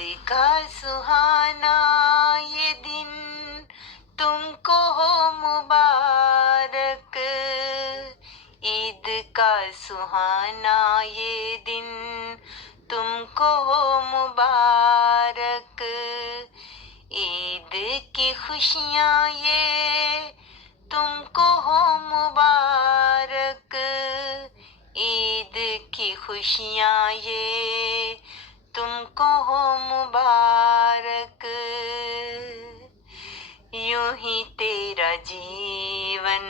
کا سہانا یہ دن تم کو ہو مبارک، عید کا سہانا یہ دن تم کو ہو مبارک، عید کی خوشیاں یہ تم کو ہو مبارک، عید کی خوشیاں یہ تم کو ہو مبارک، یوں ہی تیرا جیون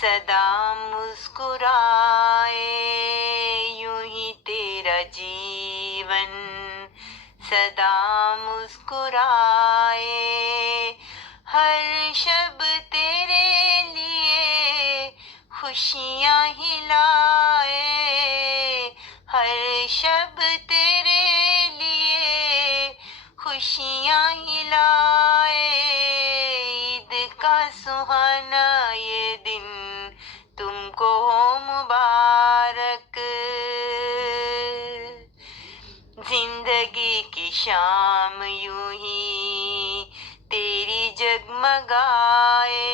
سدا مسکرائے، یوں ہی تیرا جیون سدا مسکرائے، ہر شب تیرے لیے خوشیاں ہی لائے، ہر شب تیرے لیے خوشیاں ہی لائے، عید کا سہانا یہ دن تم کو ہو مبارک، زندگی کی شام یوں ہی تیری جگمگائے،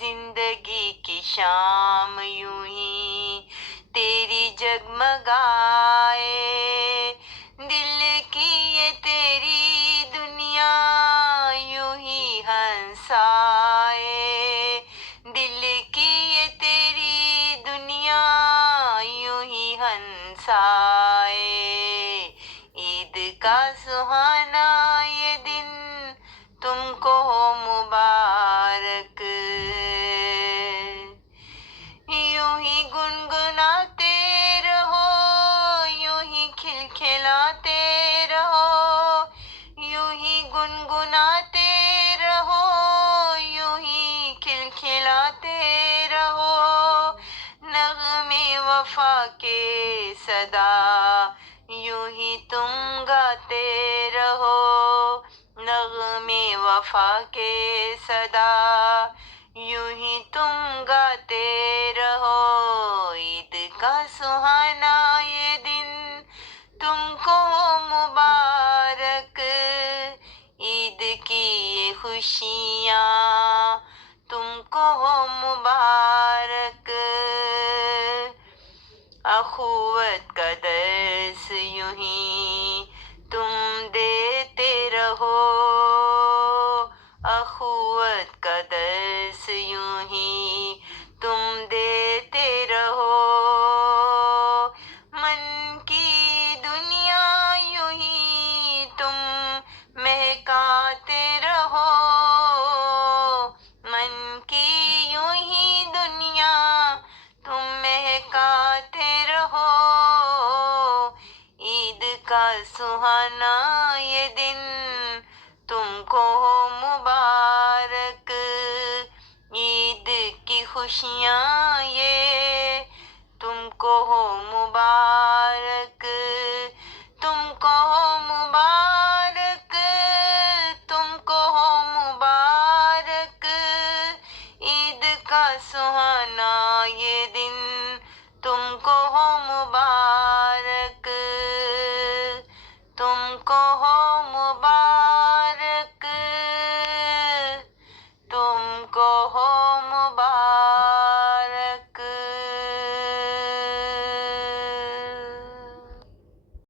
زندگی کی شام یوں ہی تیری جگمگائے، دل کی یہ تیری دنیا یوں ہی ہنسائے، دل کی یہ تیری دنیا یوں ہی ہنسائے، عید کا سہانا یہ دن تم کو ہو مبارک، یوں ہی گنگناتے رہو، یوں ہی کھلکھلاتے رہو، یوں ہی گنگناتے رہو، یوں ہی کھلکھلاتے رہو، نغمے وفا کے صدا یوں ہی تم گاتے رہو، نغمے وفا کے صدا یوں ہی تم گاتے رہو، عید کا سہانا یہ دن تم کو ہو مبارک، عید کی یہ خوشیاں تم کو ہو مبارک، اخوت کا درس یوں ہی تم دیتے رہو، اخوت کا درس یوں ہی تم دیتے رہو، من کی دنیا یوں ہی تم مہکاتے رہو، من کی یوں ہی دنیا تم مہکاتے رہو، عید کا سہانا یہ دن تم کو ہو مبارک، عید کی خوشیاں یہ تم کو ہو مبارک۔